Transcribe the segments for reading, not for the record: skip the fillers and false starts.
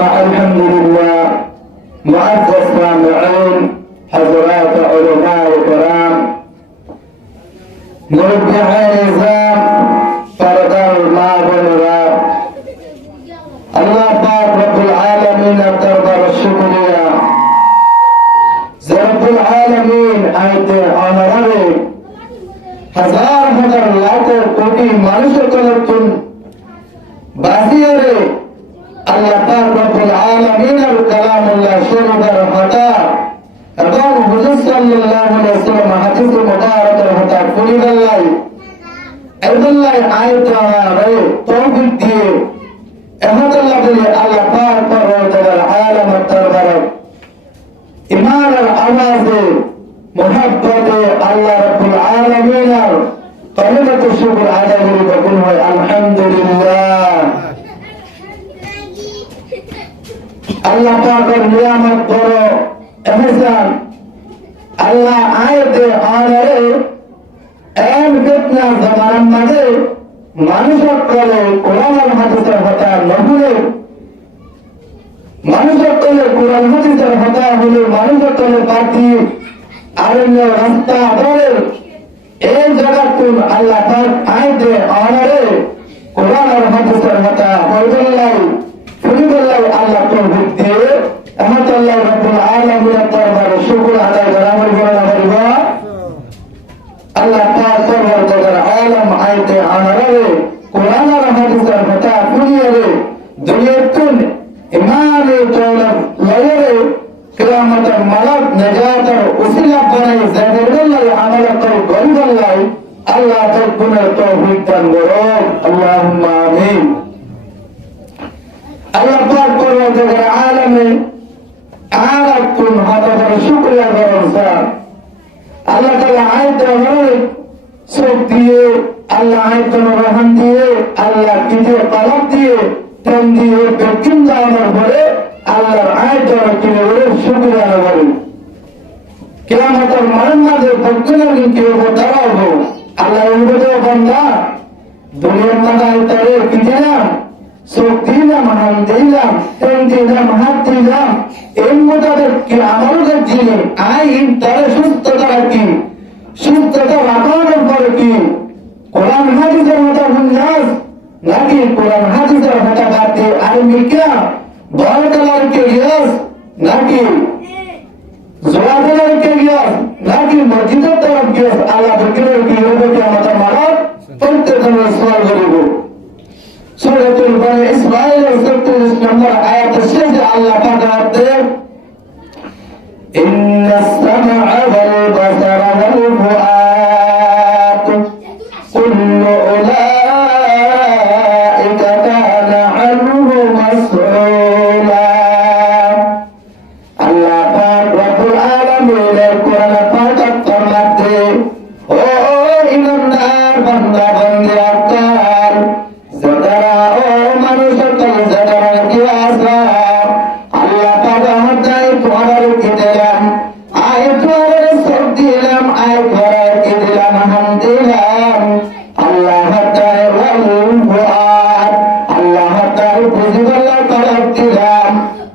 الحمد لله. معزز سامعين، حضرات علماء الكرام، مربعين نظام فردان ما بنرا الله پاک رب العالمین دربار شکریہ رب العالمین আইতে অনারে হাজার হাজার লাখ কোটি মানুষের কলতুন বাসিয়ারে আল্লাহ পাক রব্বুল আলামিনের কালামুল্লাহ শরীফের হতা এবং হুজুর সাল্লাল্লাহু আলাইহি ওয়াসাল্লাম হাদিস মুবারাকের হতা কুলিল্লাহ আল্লাহ আয়াতে তৌফিক দিয়ে আহমদুল্লাহ বলে আল্লাহ পাক পরওয়ারদিগার আলামের দরবারে ঈমানের আওয়াজে মুহাব্বতে আল্লাহ রাব্বুল আলামিনের কালিমাতু শুকর আদায় করে বলুন হয় আলহামদুলিল্লাহ। আল্লাহ পাকের নিয়ামত বড় এহসান। আল্লাহ আয়াতে আনারে এম ফিতনা জামানার মাঝে মানুষের কলে কোরআন আর হাদিসের কথা নহলে মানুষের কলে কোরআন হাদিসের কথা হলে মানুষের কলে বাতি আরণ্য রাস্তা ধরে এই জায়গাতুন আল্লাহ পাক আয়াতে আনারে কোরআন আর হাদিসের কথা বললাই ফুরিবল্লাই আল্লাহ তৌফিক দিয়ে আল্লাহ রাব্বুল আলামিনের দরবারে শুকর আদায় করা হইবা। আল্লাহ পাক পরওয়ারদিগার আলম আয়াতে আনারে কোরআন আর হাদিসের কথা ফুরিয়ে দুনিয়াতুন ইমানে দৌলত লয়রে কিয়ামতের মালাক নাজাতের উসিলা বানাই জাদেরল্লাহ আমল করে গরিবল্লাহ আল্লাহ তাআলা তৌফিক দান করুন আল্লাহুম্মা আমিন। আল্লাহ পাক পরওয়ারদিগার আলামে আরাতুন হাদার শুকরিয়া করুন স্যার। আল্লাহ তাআলা আয়াতে হরে সব দিয়ে আল্লাহ আয়াতে রহমান দিয়ে আল্লাহ কিতে কলম দিয়ে তেম দিয়ে বেকিন জানার পরে আল্লাহর আয়াতে কিনে বলে শুকরিয়া করুন। কিয়ামতের মানমাদের বক্তব্য কি দাঁড়াবো আল্লাহ বলে বান্দা দুনিয়ার মাথায় তারে কিছিলাম সব দিলাম হাম দিলাম তেম দিলাম হাত দিলাম এর মোতাবেক কি আমাদের যিনি আইন তারা সুস্থতা রাখি সুস্থতা রাখানোর পরে কি কোরআন হাদিসের মতো হুন্নাস নাকি কোরআন হাদিসের মতো বাদে আলমিকা বল কালারকে ইয়াস নাকি জোয়াদারকে ইয়াস নাকি মসজিদের তরফ ইয়াস আল্লাহ বকরের কি হবে কি আমাদের মারাত প্রত্যেকজন সওয়াল করব। সূরাতুল বনি ইসরাঈল 37 নম্বর আয়াতের শেষে আল্লাহ পাক বলেন ইন্নাস সামআ ওয়াল বাসারা ওয়াল ফুআদ কুল্লু উলাইকা কানা আনহু মাসউলা। আল্লাহ পাক রব্বুল আলামিনের কোরআন পাকের মধ্যে ও ইমানদার বান্দা বান্দী আকার যারা ও মানুষের কাছে যারা কি আসা আল্লাহ পাক আমাদের তোমার কি দিলাম আয় তোমার সব দিলাম আয় তোমার কি দিলাম হাম দিলাম আল্লাহ তাআলা ওয়াল আল্লাহ তাআলা বুঝিবাল্লাহ কলব দিলাম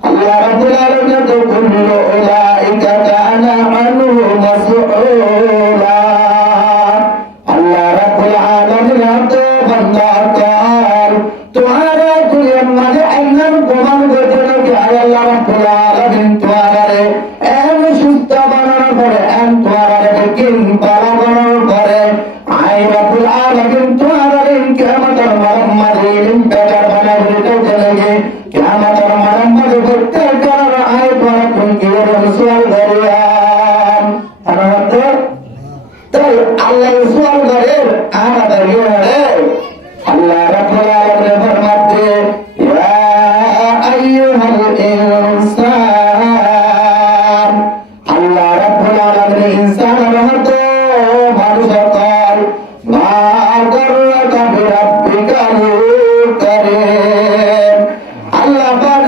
আল্লাহ রাব্বুল আলামিন তো কুল্লু উলাইকা কানা আনহু মাসউলা। আল্লাহ রাব্বুল আলামিন তো বান্দা কার তোমারা দুনিয়া মানে একজন প্রমাণ করছেন কি আল্লাহ রাব্বুল আলামিন তোমারে এম সুস্থ বানানোর পরে এম তোমারে কিন বানানোর পরে আই রাব্বুল আলামিন তোমারে কিয়ামতের মারামারিন বেকার বানাই দিতে চলেগে কিয়ামতের মারামারি করতে করার আই তোমার কোন কি রসুল করিয়াম আনাতে তাই আল্লাহ রসুল করেন আমাদের ইয়ে আল্লাহ রাব্বুল আলামিন ফরমাতে ইয়া আইয়ুহাল ইনসান আল্লাহ রাব্বুল আলামিন ইনসানের মতো মানুষের কাল মা গররাকা বিরাব্বিকাল কারীম। আল্লাহ পাক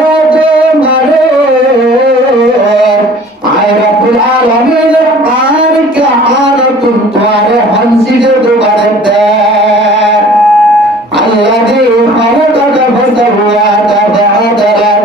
মানে আয় রাব্বুল আলামিন আর কা আরাতুন তোমারে হানসি দে দোবারে দে الذي خلقك فسواك فعدلك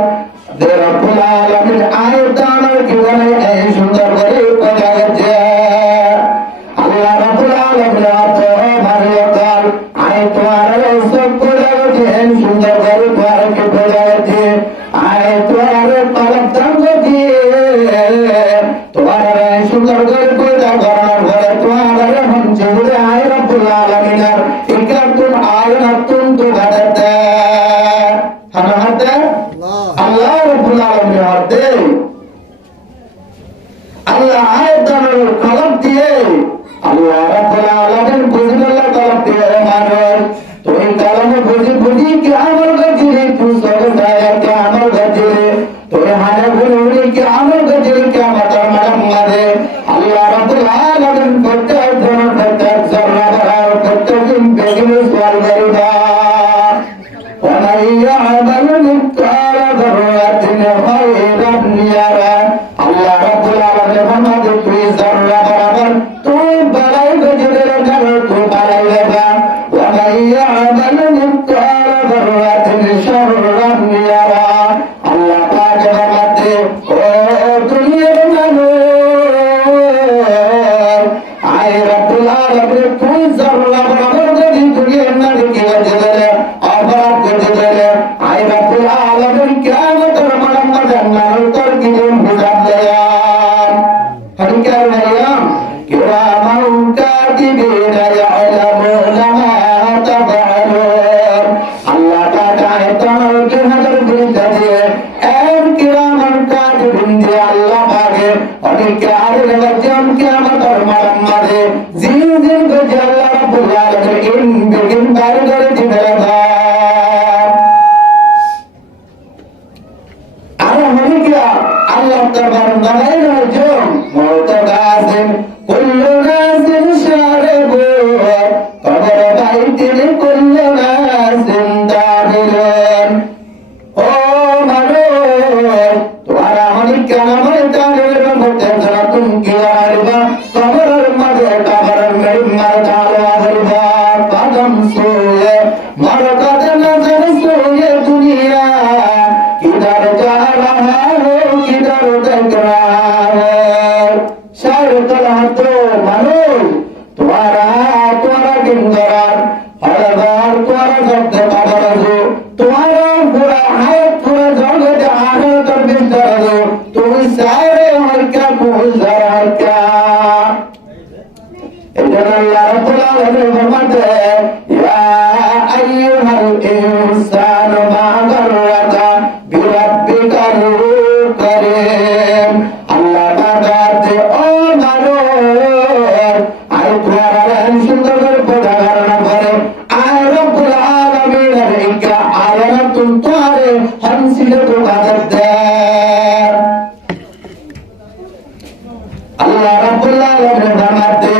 কার হাতে? আল্লাহ রাব্বুল আলামিনের হাতে। আল্লাহ আয়াতের কলম দিয়ে আল্লাহ রাব্বুল আলামিন বুঝিয়ে কলম দিয়ে মানুষ তুই কলমে বুঝি বুঝি কি আমল গজিরে তুই সব যায় কি আমল গজিরে তুই হানে বুঝি কি আমল গজিরে কি আমাদের মাঝে আল্লাহ রাব্বুল আলামিন প্রত্যেক জন প্রত্যেক জররা প্রত্যেক দিন বেগিনে সওয়াল করিবা ومن يعمل مثقال ذرة خيرا يره আল্লাহ রাব্বুল আলামিন ফরমাতে তুই জররা বরাবর তুই বালাই গজিরে কর তুই বালাই লাগা ومن يعمل مثقال ذرة شرا يره আল্লাহ পাক ফরমাতে ও দুনিয়ার মানুষ আয় রাব্বুল আলামিন তুই জররা বরাবর যদি দুনিয়ার মানুষ কি গজিরে অপরাধ গজিরে আয় রাব্বুল আলামিন কিয়ামতের মাঠে জান্নাতুল তারকিন হিসাব দেয়া হরিকার মারিয়াম কিরামান কাতিবিনা ইয়ালামুনা মা তাফআলুন আল্লাহ তাআলা এতমাল কি হাজার বিরুদ্ধে দিয়ে এর কিরামান কাতিবিন দিয়ে আল্লাহ পাকে অনেক আরে লাগম কিয়ামতের মাঠে জিন জিন করে আল্লাহ রাব্বুল আলামিন ইন বিগিন বাইরে করে দিবে আল্লাহ তাবার নামে নজম মুতাগাসিম কুল্লু নাসিন শারিবু কবর বাইতিল কুল্লু নাসিন দাখিলুন ও মানুষ তোমারা অনেক কামে দাঁড়িয়ে বলতে যারা তুমি কি আরবা কবরের মাঝে কবরের মেম্বার চালু আরবা কদম সুয়ে মরকত নজর সুয়ে দুনিয়া কিধর যা রহা কিধর দেখ রহা শায়র কলহত মানুষ তোমারা কিন্দরার হরদার তোমারা শব্দ পাবরাজু তোমারা পুরা হায়াত পুরা জগতে আখিরাতের বিস্তারজু তুমি সারে হরকা কুজার হরকা এজন্য আল্লাহ রাব্বুল আলামিন ফরমাতে ইয়া আইয়ুহাল ইনসানু মা গাররাকা বিরাব্বিকাল কারীম আল্লাহ তাআলা ও মানুষ আয় তোমারা সুন্দর করে পড়া ধারণা করে আয় রাব্বুল আলামিনের ইকা আয়াতুন তারে হানসিলে তো কাদের দে আল্লাহ রাব্বুল আলামিন ফরমাতে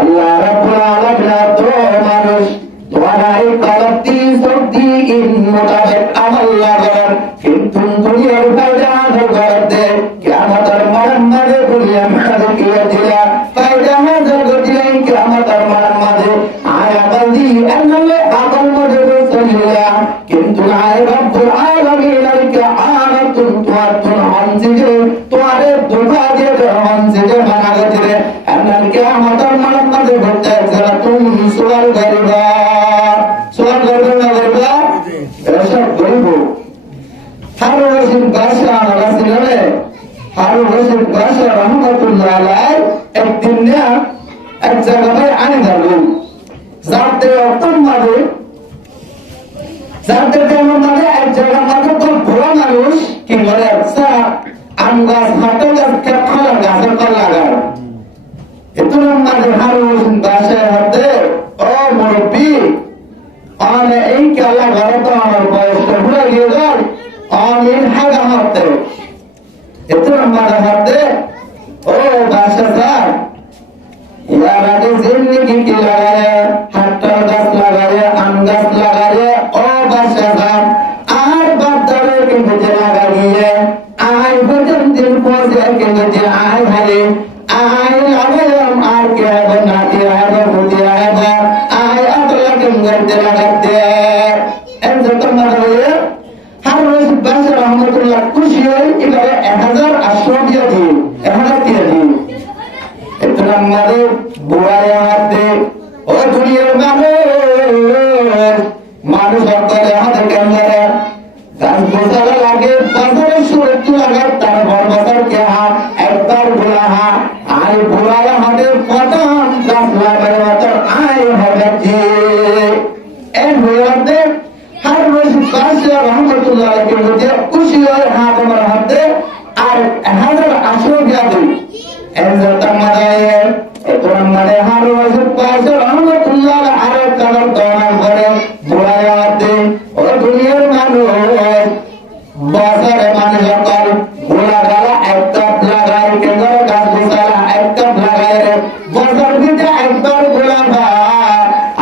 আল্লাহ রাব্বুল আলামিন তো মানুষ তোমারা এই কলমটি সত্যি ইন মোতাবেক আমল লাগার কিন্তু দুনিয়ার ফায়দা হাসিল করতে কিয়ামতের মাঠে দুনিয়ার মাঝে কি দিলা ফায়দা হাসিল করতে কিয়ামতের মাঠে আয় বান্দি আল্লাহ আকল মধ্যে চলিয়া কিন্তু আয় রাব্বুল আলামিন কে আনাতুন তুয়াতুন হানজিরে তোরে দুবা দিয়ে হানজিরে মানা গতিরে আল্লাহ কিয়ামতের মাঠে ঘটতে যারা তুমি সুয়াল করিবা না করবা এসব বলবো হারুন রশিদ বাদশাহ রাসূলুল্লাহ হারুন রশিদ বাদশাহ রাহমাতুল্লাহ আলাইহি একদিন না এক জায়গায় আনে ধরলেন যাতে অতম মাঝে যাতে তেমন মানে এক জায়গার মাঝে তো ভোলা মানুষ কি বলে আচ্ছা আম গাছ হাঁটা গাছ খালা গাছের কল লাগার এত মাঝে হারুন রশিদ বাদশাহ হাতে ও মুরব্বী আনে এই কালা ঘরে তো আমার বয়সটা ভুলে গিয়ে গেল আমিন হাগা হাতে এত মাঝে হাতে ও বাদশাহ স্যার ইয়ার আগে জিন্দেগি কি লাগায় হাট্টার গাছ লাগায় আম গাছ লাগায় ও বাদশাহ স্যার আর বাচ্চাদের কিন্তু যে লাগাইয়ে আয় ভজন দিন পৌঁছে কিন্তু যে আয় ভাই আয় লাগাইলাম আর কে হবে না কে হবে বুঝে হবে আয় আতলা কেমন করতে লাগাতে এর যত মাঝে হারুন রশিদ বাদশাহ রহমতুল্লাহ খুশি হয়ে এবারে 1000 দিয়ে দিন 1000 দিয়ে দিন এত আমাদের বুয়ারে হাতে ও দুনিয়ার মানুষ আপনাদের আমাদের ক্যামেরা গাছ বোঝালা লাগে বাজারে সুরক্ষি লাগে তার বড় কে হা একবার ভোলা হা আয় ভোলার হাতে প্রথম গাছ লাগার মতো আয় হবে যে এই ভোলাতে হারুন রশিদ বাদশাহ রহমতুল্লাহ রহমতুল্লাহ আলাইহি যে খুশি হয় হাত আমার হাতে আর হাজার আশরফ ইয়াদু এনজাতা মাদায়ে কোরআন মানে হার ওয়াজ পাশে রহমতুল্লাহ আর কালার দওয়ান করে বুলায়াতে ও দুনিয়ার মানুষ বাজারে মানুষ সকল গোলা গালা এক কাপ লাগায় কেন্দ্র গাছ গোসালা এক কাপ লাগায় রে বাজার দিতে একবার গোলা খা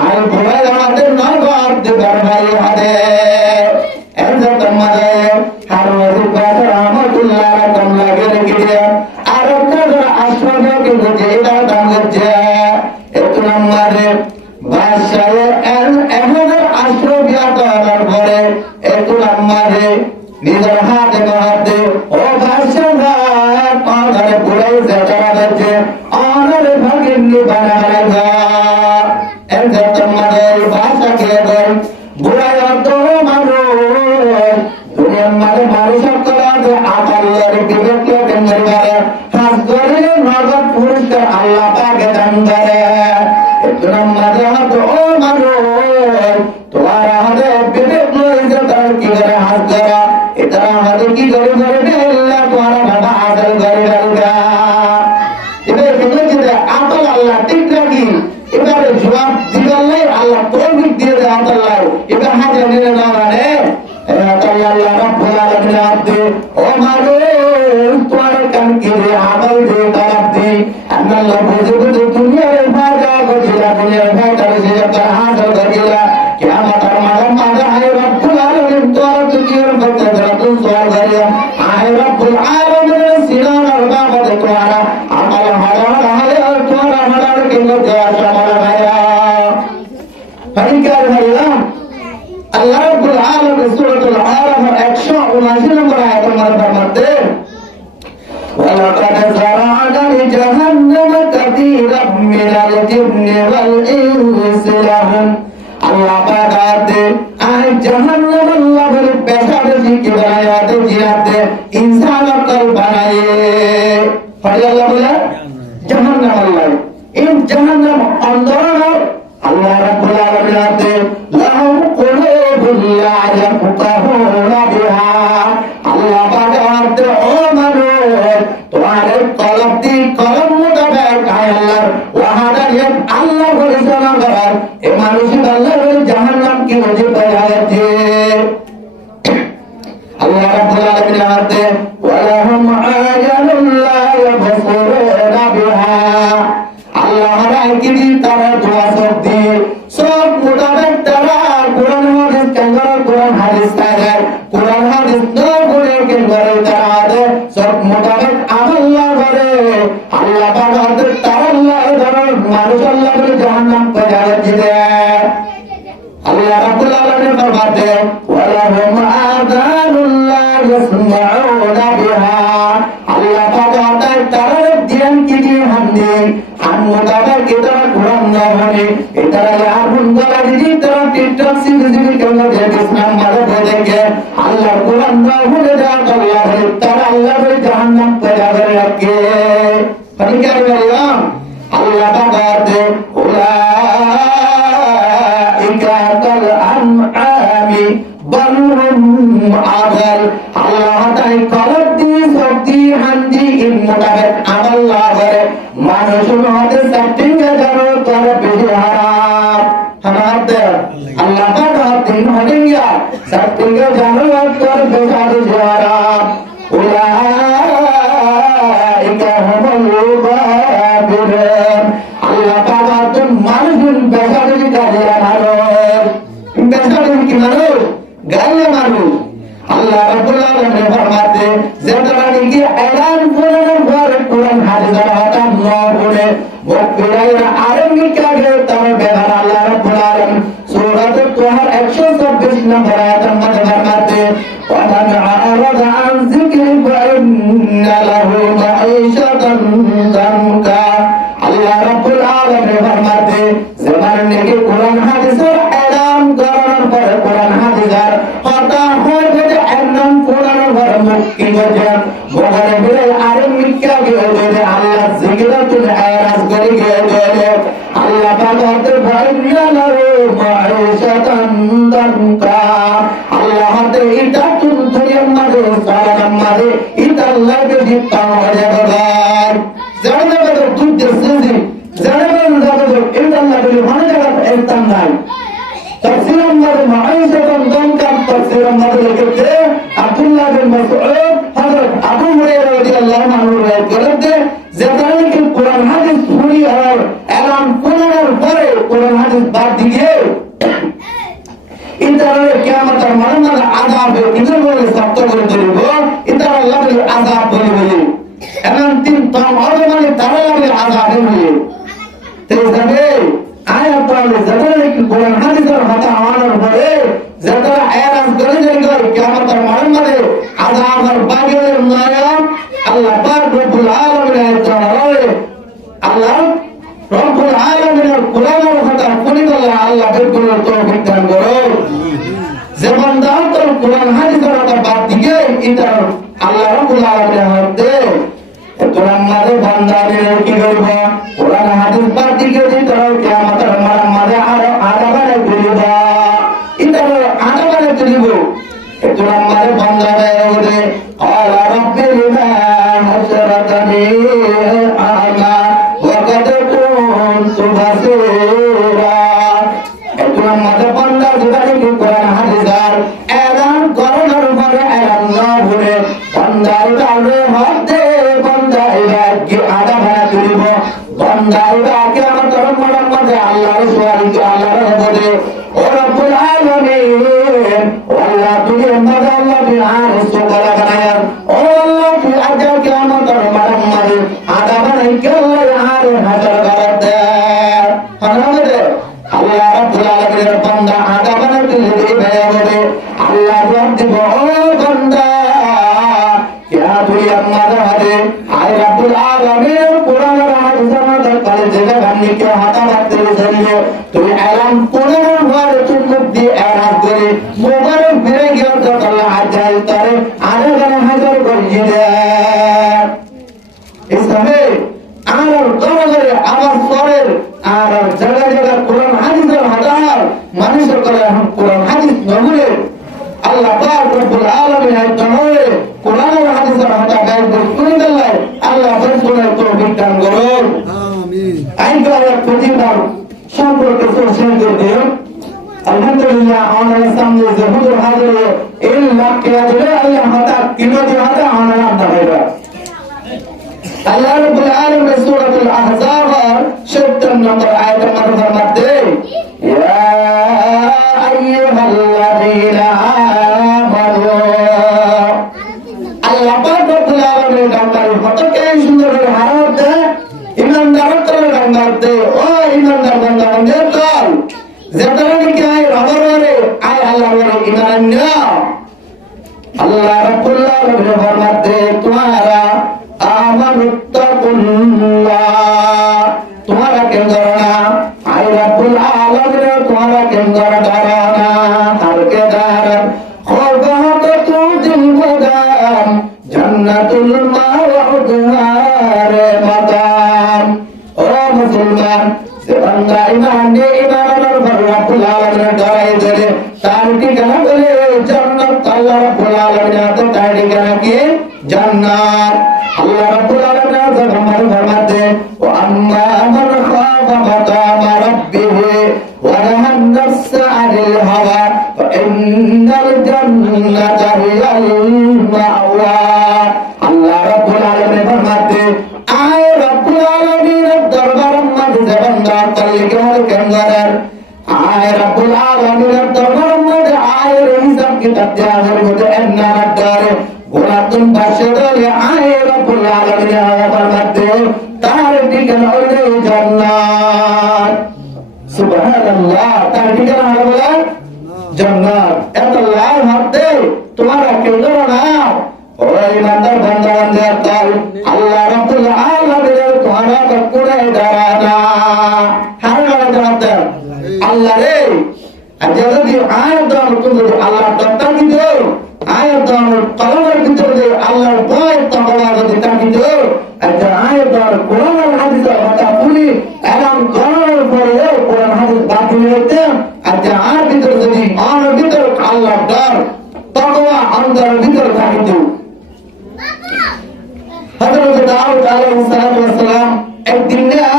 আর গোলা আমাদের নগর দেবার ভাই হাতে এনজাতা মাদায়ে হার ওয়াজ পাশে রহমতুল্লাহ কম লাগে রেখে দিয়ে আর কালার আশরফ কিন্তু যেটা দাম হচ্ছে এত নম্বরে বাদশাহে এখন আশরফ ইয়াদার পরে এত নম্বরে নিজের হাতে হাতে ও বাদশাহ অনারে বুড়াই যারা হচ্ছে অনারে ভাগিনী বানালেগা এত নম্বরে বাদশাকে দেন বুড়াই অত মানুষ দুনিয়ার মাঝে মানুষ করা আকালের বিবেক কেন্দ্র করে হাস করে নগদ পুরস্কার আল্লাহ পাকে দান করে একটু মাঝে হাত ও মানুষ তোমার হাতে বিবেক নইছে তার কি করে হাস করা এটা হাতে কি করে করবে আল্লাহ তোমার বাবা আদর করে রাখা এবার বলেছে যে আতল আল্লাহ ঠিক রাখি এবারে জবাব দিবাল্লাই আল্লাহ তৌফিক দিয়ে দেয় আল্লাহ এবার হাতে নিয়ে না মানে আল্লাহ রাব্বুল আলামিন আব্দে ও মানুষ তোমার কান কি রে আমল দে তারাব দে আল্লাহ বুঝে বুঝে দুনিয়ার ফায়দা গজিলা দুনিয়ার ফায়দা গজিলা তার হাসল গজিলা কিয়ামতের মাঝে আয় রাব্বুল আলামিন তোর দুনিয়ার ফায়দা ধরা তুই সওয়াল করিয়া আয় রাব্বুল আলামিন সিনার বাবা তোরা আমল হারা হারে তোরা হারার কিলো দেয়া সমাল ভাইয়া পরিকার ভাইয়া আল্লাহ রাব্বুল আলামিন সূরাতুল আরাফ 179 নম্বর আয়াতের মধ্যে ফরমাতে ওয়ালাকাদ যারা'না লিজাহান্নাম কাসীরাম মিনাল জিন্নি ওয়াল ইনসি লাহুম আল্লাহ পাকাতে আর জাহান্নাম আল্লাহ বলে বেশাবেশি কি বানায়াতে জিয়াতে ইনসান কল বানায়ে পড়ে আল্লাহ বলে জাহান্নাম আল্লাহ এই জাহান্নাম অন্ধকার আল্লাহ রাব্বুল আলামিন আতে লাহুম কুলুবুন লা ইয়াফকাহুনা বিহা আল্লাহ পাকাতে ও মানুষ তোমার কলব দি কলম মোতাবেক আল্লাহ ওয়াহাদানিয়ত আল্লাহ পরিচালনা করার এই মানুষ আল্লাহর জাহান্নাম কি ওজে পায়াতে আল্লাহ রাব্বুল আলামিন আতে ওয়ালাহুম আয়ানুন লা ইয়াবসুরুনা বিহা আল্লাহ রাকি দি তারা দোয়া শক্তি সব মোতাবেক তারা কোরআন হাদিস কেন্দ্র কোরআন হাদিস তাদের কোরআন হাদিস না করে কেন্দ্র তারা সব মোতাবেক আল্লাহ করে আল্লাহ পাক তারা আল্লাহ ধরে মানুষ আল্লাহর জাহান্নাম পাজায় দিতে আল্লাহ রাব্বুল আলামিন ফরমাতে ওয়ালাহুম আযানুন লা ইয়াসমাউনা বিহা আল্লাহ পাক তারা জ্ঞান কি দিয়ে হামদি আন মোতাবেক এটা কোরআন না মানে এটা আগুন গলা দিদি তারা টিকটক সিরিজ কেন যে ইসলাম মারে দেখে আল্লাহ কোরআন না ভুলে যায় আল্লাহ তারা আল্লাহর জাহান্নাম পাজাবে রাখে পরিকার বললাম আল্লাহ পাক উলাইকা কাল আনআমি বাল হুম আযাল আল্লাহ তাই কলব দি শক্তি হান্দি ইন মোতাবেক আল্লাহ করে মানুষ মধ্যে সেটিংয়ে জানো তোর বেশি হারাম হারাতে আল্লাহ পাক দিন হয়ে গিয়া সেটিংয়ে জানো তোর বেশি হারাম উলাইকা হুমুল গাফিরুন আল্লাহ পাক মানুষ বেশি কাজে মানুষ বেশি কি মানুষ গায়ে মানুষ আল্লাহ রাব্বুল আলামিন ফরমাতে যারা নাকি এলান করার পর কোরআন হাদিসের হাতাম না করে মুকবিরাইরা আরবি কাজে তার ব্যবহার আল্লাহ রাব্বুল আলামিন সূরা তাহর 126 নম্বর আয়াতের মধ্যে ফরমাতে ওয়া মান আরাদা আন যিকরি ফাইন্না লাহু মাঈশাতান দানকা আল্লাহ রাব্বুল আলামিন ফরমাতে যারা নাকি কোরআন হাদিসের এলান করার পর কোরআন হাদিসের কথা হয় যে একদম কোরআন পর মুক্তি বজে বগরে বলে আরে মিক্কা গেলে আল্লাহ জিকিরাতুল আয়াত করে গেলে আল্লাহ পাক হতে ফাইন্না লাহু মাঈশাতান দানকা আল্লাহ হতে এটা yamade salamade italla de dittawaya bagar zana bado tudde sizi zana bado italla de manajaga eltandai tafsir amad ma'isha bandam tafsir amad lekte Abdullah bin Mas'ud Hazrat Abu Hurairah radhiyallahu anhu riwayat করতে যেখানে কি কোরআন হাদিস শুনি আর এলান কোরআনের পরে কোরআন হাদিস বাদ দিয়ে ইতারে কিয়ামতের মানমার আযাবে ইদর বলে সত্য করে দেব ইতারে আল্লাহর আযাব বলে বলে এমন তিন তাম মানে তারা লাগে আযাব বলে তো যাবে আয়াত পড়লে যেখানে কি কোরআন হাদিসের কথা আমাদের পরে যেটা এলান করে দেব কিয়ামতের মানমারে আযাবের বাগের নয়া আল্লাহ পাক রব্বুল আলামিনের জানালে আল্লাহ রব্বুল আলামিনের কোরআনের কথা শুনি বলে আল্লাহ বিলকুল তৌফিক দান করো যে বান্দা তোর কোরআন হাদিসের কথা বাদ দিয়ে এটা আল্লাহ রব্বুল আলামিনের হাতে কোরআন মাঝে বান্দাদের কি করব কোরআন হাদিস বাদ দিয়ে তোর কিয়ামতের মাঝে আর আযাবে দিব এটা আযাবে দিব কোরআন মাঝে বান্দাদের ওরে قال رب لما حشرتني أعمى وقد كنت بصيرا কোরআন মাঝে বান্দা যেখানে কি কোরআন হাদিসের এলান করার পরে এলান না ভুলে বান্দার কাছে হাতে বান্দা এবার কি আযাবে দিব বান্দা এবার কি আমার মনের মধ্যে আল্লাহর সুবহানাহু আল্লাহর বলে ও রব্বুল আলামিন আল্লাহ তুমি আমাদের আল্লাহ বিআর সুবহানাহু ওয়া তাআলা ও আল্লাহ তুই আজকে কিয়ামতের মাঠে আযাবে কেল্লা আর হাজার করতে হবে আল্লাহ রাব্বুল আলামিনের বান্দা আযাবে দিলে হবে আল্লাহ বলতে ও বান্দা কিয়া তুই আমাদের হাতে আয় রাব্বুল আলামিন কোরআনের হাদিসের মধ্যে কালে জায়গা গানি কে হাতা রাখতে চলিয়ে তুই এলান কোরআনের ঘরে তুই মুখ দিয়ে এলান করে মোবারক ফিরে গিয়ে তো আল্লাহ আজাল তারে আরে গানে হাজার করে দে ইসলামে আর দরবারে আবার পরের আর জায়গা জায়গা কোরআন হাদিসের হাজার মানুষের করে এখন কোরআন হাদিস নবুলে আল্লাহ পাক রব্বুল আলামিন জানালে কোরআনের হাদিসের হাজার গায়ে শুনে দিলে আল্লাহ বলছেন তৌফিক দান করুন আমিন আইন করে প্রতিবার সম্পর্কে সোশ্যাল করে আলহামদুলিল্লাহ আমাদের সামনে যে হুজুর হাজির এই লাখে দিলে আল্লাহ হাতা কিলো দিয়ে হাতা আমাদের নাম দেবে আল্লাহ রাব্বুল আলামিন সূরাতুল আহজাব 70 নম্বর আয়াতের মধ্যে ফরমাতে ইয়া আইয়ুহাল্লাযীনা আমানু আল্লাহ পাক রব্বুল আলামিন গাম্বার হতকে সুন্দর করে হারাতে ইমানদার করে গাম্বারতে ও ইমানদার বান্দা বান্দা কল যেটা কি আয় রবরে আয় আল্লাহর ইমান না আল্লাহ রাব্বুল আলামিন ফরমাতে তোমারা আমানুত্তাকুল্লাহ তোমারা কেন করনা আয় রাব্বুল আলামিন তোমারা কেন করনা হর কে দার খোদাত তুজিল বদাম জান্নাতুল মাওয়াদুহার মাকাম ও মুসলমান সেবান্দা ইমানে ইমানের পর রাব্বুল আলামিন ডরাই ধরে তার ঠিকানা বলে জান্নাত আল্লাহ রাব্বুল আলামিন তার ঠিকানা কি জান্নাত আল্লাহ রাব্বুল আলামিন যখন ফরমাতে ও আম্মা মান খাফা মাকামা রাব্বিহি ওয়া নাহান নাফসা আনিল হাওয়া ফা ইন্নাল জান্নাতা হিয়াল মাওয়া আল্লাহ রাব্বুল আলামিন ফরমাতে আয় রাব্বুল আলামিনের দরবারের মধ্যে বান্দা তালিকা কেমন আয় রাব্বুল আলামিনের দরবারের মধ্যে আয় হিসাব কিতাব দেওয়ার মধ্যে এন্নার দরে গোলাতুন পাশে দলে আয় রাব্বুল আলামিনের ফরমাতে তার ঠিকানা হলো জান্নাত সুবহানাল্লাহ তার ঠিকানা হলো জান্নাত এত লাভ হাতে তোমারা কেউ জানো না ও ইমানদার বান্দা বান্দা তাল আল্লাহ রাব্বুল আলামিনের তোমারা করে দাঁড়ানা হার করে দাঁড়াতে আল্লাহ রে আজ যদি আয়াত দাও তুমি আল্লাহ দত্তা দিও আয়াত দাও কলমের ভিতরে আল্লাহর ভয় তাকওয়া যদি তাকি দিও আজ আয়াত দাও কোরআন হাদিসের কথা বলি এমন করার পরে কোরআন হাদিস বাকি হতে আজ আয়াত ভিতরে যদি আর ভিতরে আল্লাহর ডর তাকওয়া অন্তর অন্তরের ভিতরে থাকিত। হযরত দাউদ আলাইহিস সালাম একদিন না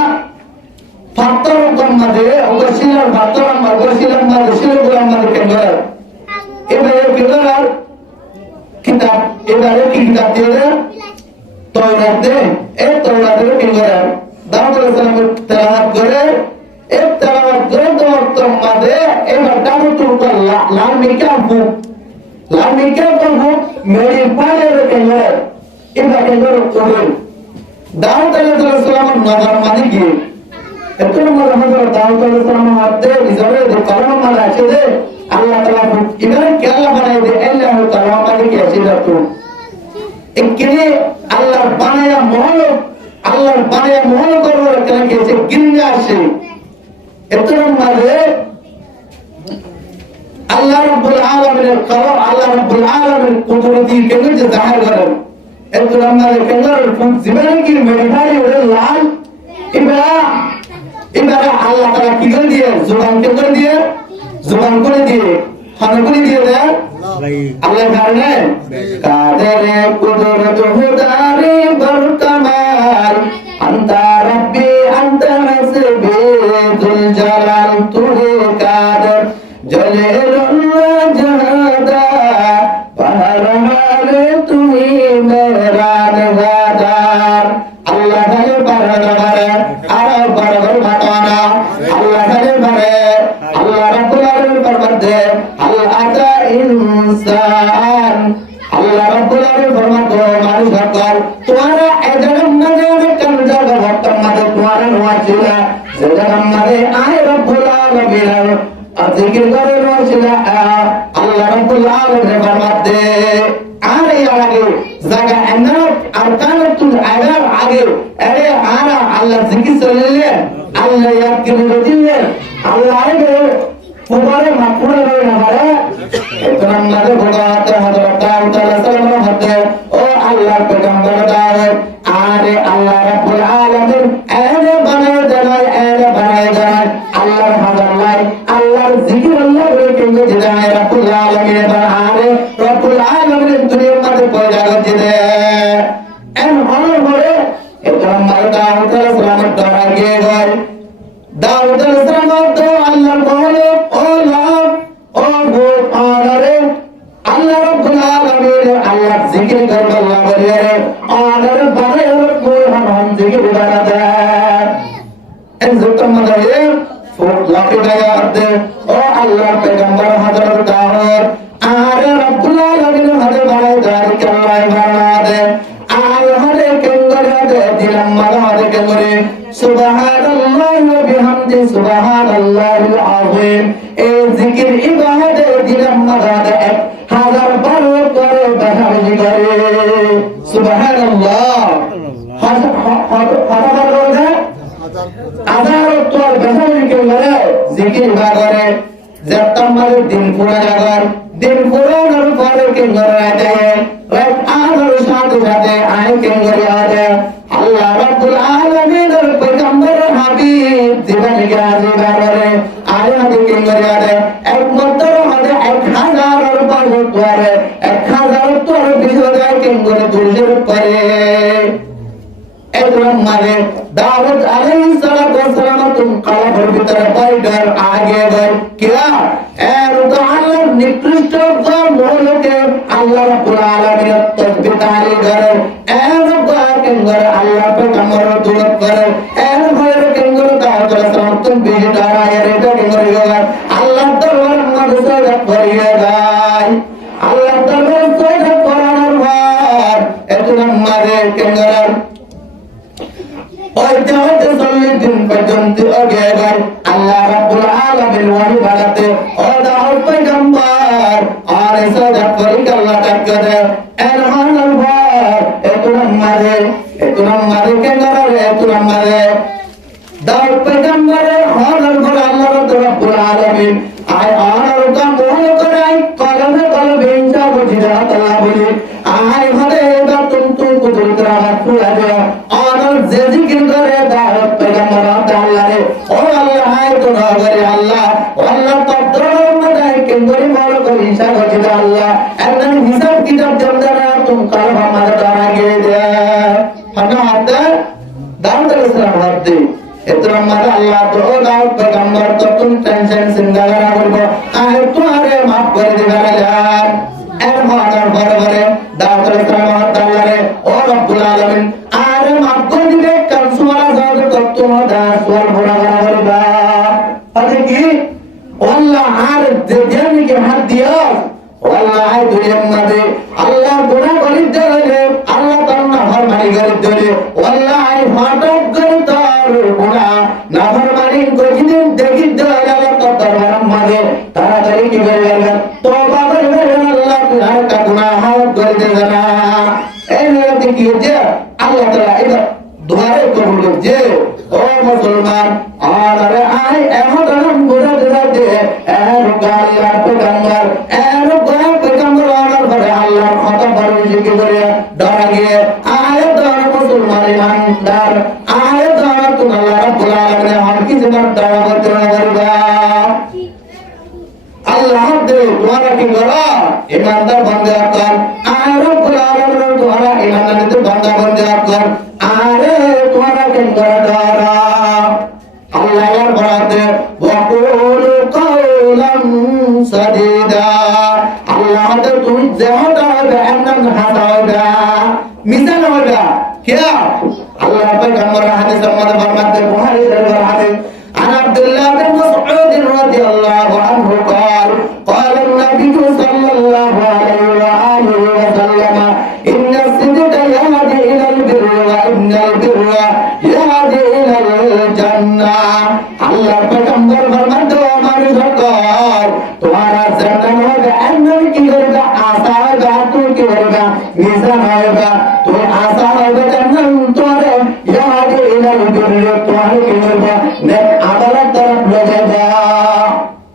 পাথর কম্মাদে অগশিলার পাথর অগশিলার মাঝে শিলগুলার মাঝে কেন্দ্র এবারে কেন্দ্র কিতাব এবারে কি কিতাব দিয়ে তওরাত দে এই তওরাতের কেন্দ্র দাউদ আলাইহিস সালাম তেলাওয়াত করে এই তেলাওয়াত করে তো মাঝে এবার দাউদ তো লাল মিকা ফুক মেরি পারে কেন্দ্র এবার কেন্দ্র করে দাউদ আলাইহিস সালাম নজর মাঝে গিয়ে এত নম্বর দাউদ আলাইহিস সালাম হাতে নিজরে যে কলম মারা আছে যে আল্লাহ তাআলা ইমান কে আল্লাহ বানাই দে আল্লাহ তাআলা মাঝে কি আছে তো একরে আল্লাহর বানায়া মহল করব কেন কি আছে গিন্নে আসে এত নম্বরে আল্লাহ রাব্বুল আলামিনের কলম আল্লাহ রাব্বুল আলামিন কুদরতি কেন যে জাহির করেন এত নম্বরে কেন জীবনে কি মেডিটারি ওরে লাল এবারে আল্লাহ তাআলা কি করে দিয়ে জবান করে দিয়ে খানা করে দিয়ে দেয় আল্লাহ কারণে কাদেরে কুদরত হুদারি বরকামাল আনতা রাব্বি আনতা হাসবি যুল জালাল তুহি কাদের জলিলুল্লাহ জাহাদা পাহাড় হালে তুই মেরা নেগাদার আল্লাহ তাআলা পাহাড় আর বড় মাতানা আল্লাহ তাআলা আল্লাহ রাব্বুল আলামিন ফরমাতে আল আতা ইনসান আল্লাহ রাব্বুল আলামিন ফরমাতে মানুষ সকল তোমারা এজরম মাঝে কাম জায়গা বর্তমান মাঝে তোমারা নওয়াছিলা যেরকম মাঝে আয় রাব্বুল আলামিন আজিকির করে নওয়াছিলা আল্লাহ রাব্বুল আলামিন ফরমাতে আর এই আগে জায়গা এমন আরকানুল আদার আগে আরে আরা আল্লাহ জিকির চললে আল্লাহ ইয়াকির দিলে আল্লাহ আগে পুবারে মাফুরে রয়ে না পারে এতরাম মাঝে ভোগাতে হযরত দাউদ আলাইহিস সালামের হাতে ও আল্লাহর পয়গম্বর দাউদ আরে আল্লাহ রাব্বুল আলামিন এনে বানায় দেয় আল্লাহর হাজার আল্লাহর জিকির আল্লাহ বলে কেন যে যায় রাব্বুল আলামিন আরে রাব্বুল আলামিন দুনিয়ার মধ্যে পয়দা করতে দেয় এন হলো বলে এতরাম মাঝে দাউদ আলাইহিস সালামের দরবারে গিয়ে গয় দাউদ আলাইহিস সালাম তো আল্লাহর বলে ও লাভ ও গুড অনারে আল্লাহ রাব্বুল আলামিন আল্লাহ জিকির করবে আল্লাহ বলে অনারে বারে কোই হন জিকির বানাতে এন যতম মাঝে ফুট লাফি গায়তে ও আল্লাহর পয়গম্বর হযরত দাউদ আরে রাব্বুল আলামিন হাতে বানায় দাঁড় কাল্লাই বানাতে আর হাতে কেঙ্গরে দে দিলাম মাঝে কেঙ্গরে সুবহানাল্লাহি ওয়া বিহামদি সুবহানাল্লাহিল আযীম এই জিকির ইবাদতে দিলাম মাঝে 1000 বার করে বেহাজি করে সুবহানাল্লাহ হাজার করে আদার তোর বেহাজি কেঙ্গরে জিকির করে যতম মাঝে দিন পুরা জাগার দিন পুরানোর পরে কেঙ্গরে আছে রাত আলোর সাথে সাথে আয় কেঙ্গরে আছে আল্লাহ রাব্বুল আলামিনের পয়গম্বর হাবিব জীবনে গাজী বারে আয়াতে কেঙ্গরে আছে একমাত্র হতে 1000 এর পাশে করে 1000 তোর বিষয় কেঙ্গরে দুর্জের পরে এতরম মারে দাউদ আলাইহিস সালাম তুম কলবের ভিতরে বাইদার আগে গয় কিয়া এর তো আল্লাহর নিকৃষ্ট মৌলকে আল্লাহ রাব্বুল আলামিন তাসবিহ তাহলিল করে এর কেঙ্গর আল্লাহ পয়গম্বর দূরত করে এর ভয়ে কেঙ্গর দাউদ আলাইহিস সালাম তুম বিজে দাঁড়ায় রে কেঙ্গর গয় আল্লাহ দরবার মধ্যে সদা করিয়ে যায় আল্লাহ দরবার সদা করানোর পর এতরম মারে কেঙ্গর ওই দেহতে 40 দিন পর্যন্ত আগে গয় আল্লাহ রাব্বুল আলামিন ওয়াহি বানাতে ও দাউদ পয়গম্বর আর সদা করি আল্লাহ তাকরে এর হানাল ভার এতরম মারে কেঙ্গরে এতরম মারে দাউদ পয়গম্বরের হানাল ভার আল্লাহ রাব্বুল আলামিন আয় আর তা মনে করে কলবে ইনসাফ বুঝিরা আল্লাহ বলে আয় ঘরে এবার তুমি কুদরত রাত পুরা দেও আর যে জিকির করে দাউদ পয়গম্বর আল্লাহ রে ও আল্লাহ আয় তো নগরে আল্লাহ আল্লাহ তদ্দর মধ্যে কেঙ্গরি মনে করে ইনসাফ বুঝিরা আল্লাহ এমন হিসাব কি কালব আমাদের দাঁড়িয়ে দেয় হানা হাতে দাউদ আলাইহিসসালাম হাতে এতরা মাদা আল্লাহ তো দাউদ পয়গম্বর তো তুম টেনশন চিন্তা করা করব আর তোমারে maaf করে দিবেন আল্লাহ এর মাদার বড় দাউদ আলাইহিসসালাম হাতে আল্লাহরে ও রব্বুল আলামিন আর maaf করে দিবে কাল সুমারা যাবে তো তোমাদের সোয়াল বড় করবা আরে কি আল্লাহ আর দেনকে হাত দিও আল্লাহ দুনিয়ার মধ্যে আল্লাহ গুনাহ করে দিলে আল্লাহ তার নাফরমানি করে দিলে আল্লাহ ফাটক করে তার গুনাহ নাফরমানি করে দিন দেখি দিলে আল্লাহ তার মধ্যে তাড়াতাড়ি কি করবে তওবা করবে আল্লাহ তার কা গুনাহ মাফ করে দেবে না এই নিয়তে কি হচ্ছে আল্লাহ তাআলা এটা দুয়ারে কবুল করছে ও মুসলমান আরে আই এমন নাম বুঝা দিতে এর গালিয়া পেগম্বর এর গায় পেগম্বর আমার পরে আল্লাহর কথা বলে কি করে ডরা গিয়ে আয় দর মুসলমান ইমানদার আয় দর তুমি আল্লাহ রাব্বুল আলামিন আর কি জবাব দেওয়া করতে পারবা আল্লাহ দে তোমারা কি করো ইমানদার বান্দা কর আয় রাব্বুল আলামিন তোমারা ইমানদার বান্দা কর আরে তোমারা কেন করো আল্লাহর বরাতে ওয়াকুলু কাওলান সাদীদা আল্লাহ তো তুমি যেটা হবে এমন হাসাওদা মিজান হবে কি আল্লাহ পয়গম্বর হাদিসের মধ্যে ফরমাতে বুখারী শরীফের হাদিস عن عبد الله بن مسعود رضي الله عنه قال قال النبي صلى الله عليه وآله وسلم إن الصدق يهدي إلى البر وإن البر يهدي إلى الجنة الله पैगंबर फरमाते हो हमारे सरकार तुम्हारा जन्म होगा अंदर की होगा आशा होगा तू की होगा मिजान होगा तो आशा होगा जन्म तुम्हारे यहदी इला बिर तुम्हारे की होगा नेक अदालत तरफ ले जाएगा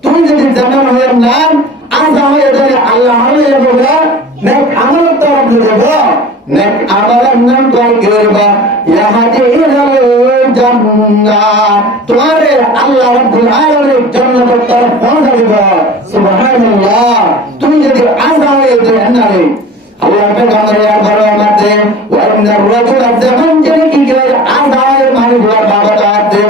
तुम यदि जन्म हो नाम आशा हो जाए अल्लाह हो बोला नेक अदालत तरफ ले जाएगा नेक अदालत नाम कोई होगा यहदी इला জান্নাহ তোমারে আল্লাহ রাব্বুল আলামিন জান্নাতের তরফ পৌঁছে দিবে সুবহানাল্লাহ তুমি যদি আযা হয়ে জান্নাতে আল্লাহ পেগম্বর ফরমাতে ওয়া ইন্নার রাজুলা যখন যিনি কি করে আযা হয়ে মানুষের বাবাতে আছে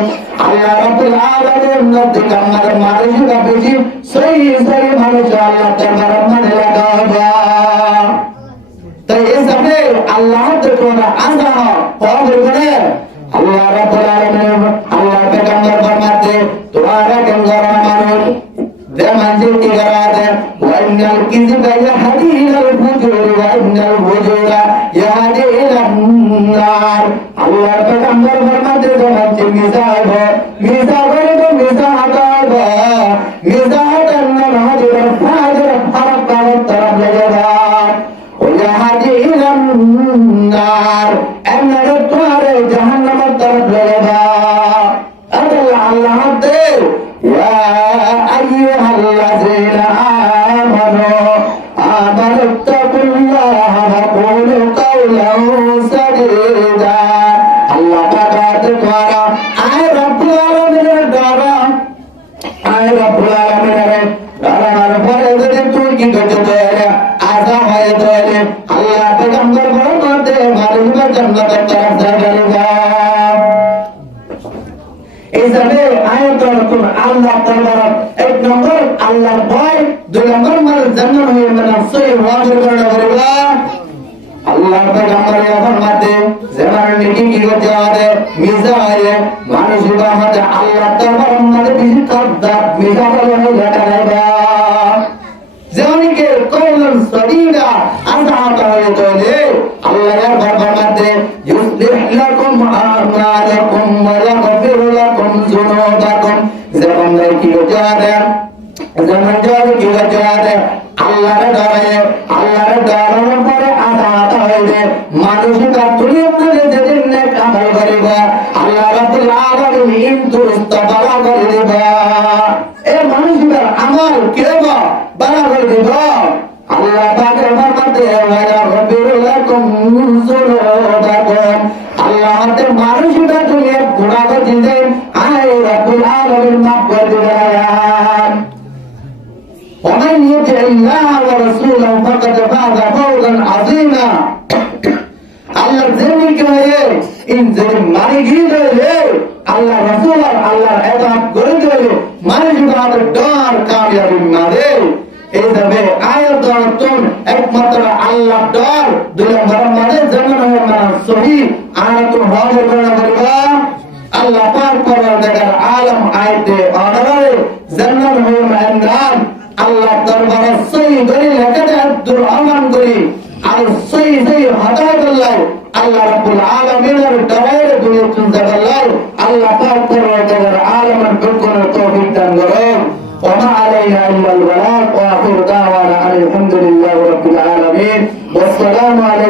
আল্লাহ রাব্বুল আলামিন নবী কামার মানুষের বেশি সহি মানুষ আল্লাহ তাআলা মানে লাগাবা তাই এই সাথে আল্লাহ তোমরা আযা হবে করে আল্লাহ রাব্বুল আলামিন আল্লাহ পেগম্বর ফরমাতে তোমারা কেন যারা মানুষ যে মানুষ কি করাতে ওয়াইনাল কিযবা ইয়াহদি ইলাল ফুজুর ওয়াইনাল ফুজুরা ইয়াহদি ইলান নার আল্লাহ পেগম্বর ফরমাতে যে মানুষ মিছা হবে মিছা করে তো মিছা হবে মিছা হাতার নাম হাজির ফাজির ফারাক কারণ তরফ লাগেবা ওয়াহদি ইলান নার এমন তোমারে জাহান্নামের তরফ লাগেবা আল্লাহ দে ইয়া আইয়ুহাল্লাযীনা আমানু আমানুত্তাকুল্লাহ ওয়া কুলু কাওলান সাদীদা আল্লাহ তাআলা তোমারা আয় রব্বুল আলামিনের দ্বারা আয় রব্বুল আলামিনের দ্বারা পরে যদি তুই কি করতে আযা হয়ে তাহলে আল্লাহ পেগম্বর ফরমাতে মানুষের জান্নাতের তরফ যাবে এইভাবে আয়াতুল আল্লাহ তাআলা এক নম্বর আল্লাহর ভয় দুই নম্বর মানে জান্নাত হয়ে মানে সহি ওয়াজিব করা হবে আল্লাহ পেগম্বর ফরমাতে যেমন নেকি কি করতে হবে মিজায়ে মানুষের মধ্যে আল্লাহ তাআলার মধ্যে বেশি কাদ্দাব মিজা বলে লেখা যাবে যেমনকে কওলান সাদীদা আযাতা হয়ে চলে আল্লাহর ফরমাতে ইউসলিহ লাকুম আমালাকুম ওয়া ইয়াগফির লাকুম যুনুবাকুম যেমন কি করতে যেমন কি করতে আল্লাহর ডরে পরে আযাত হয়ে মানুষের দুনিয়ার মধ্যে যেদিন নেক আমল করিবে আল্লাহ রাব্বুল আলামিন দুরুস্ত বালা করে দিবে এই মানুষের আমল কেবা বালা করে দিবে আল্লাহ পাকের ফরমাতে ওয়া ইয়াগফির লাকুম যুনুবাকুম আল্লাহ তে মানুষের দুনিয়ার গুনাহ দিলে আয় রাব্বুল আলামিন মাফ করে দিবে ومن يطع الله ورسوله فقد فاز فوزا عظيما যে মারি গিয়ে দিলে আল্লাহ রাসূল আর আল্লাহর ইবাদত করে দিলে মারি যদি ডর কামিয়াবি মারে এই যাবে আয়াত অর্থন একমাত্র আল্লাহ ডর দুই নম্বর মানে জানানো না সহি আয়াত হবে না বলবা আল্লাহ পাক পরওয়ারদিগার আলম আয়াতে অর্ডারে জান্নাত হয়ে নাম আল্লাহ দরবারে সহি দলিল লেখাতে আব্দুর রহমান করি আর সহি সহি হাদায়াতুল্লাহ আল্লাহ রাব্বুল আলামিনের দরবারে দুনিয়া চিন্তা করলাম আল্লাহ পাক পরওয়ারদিগার আলমের বিকরার তৌফিক দান করুন وما علينا إلا البلاغ وآخر دعوانا أن الحمد لله رب العالمين والسلام عليكم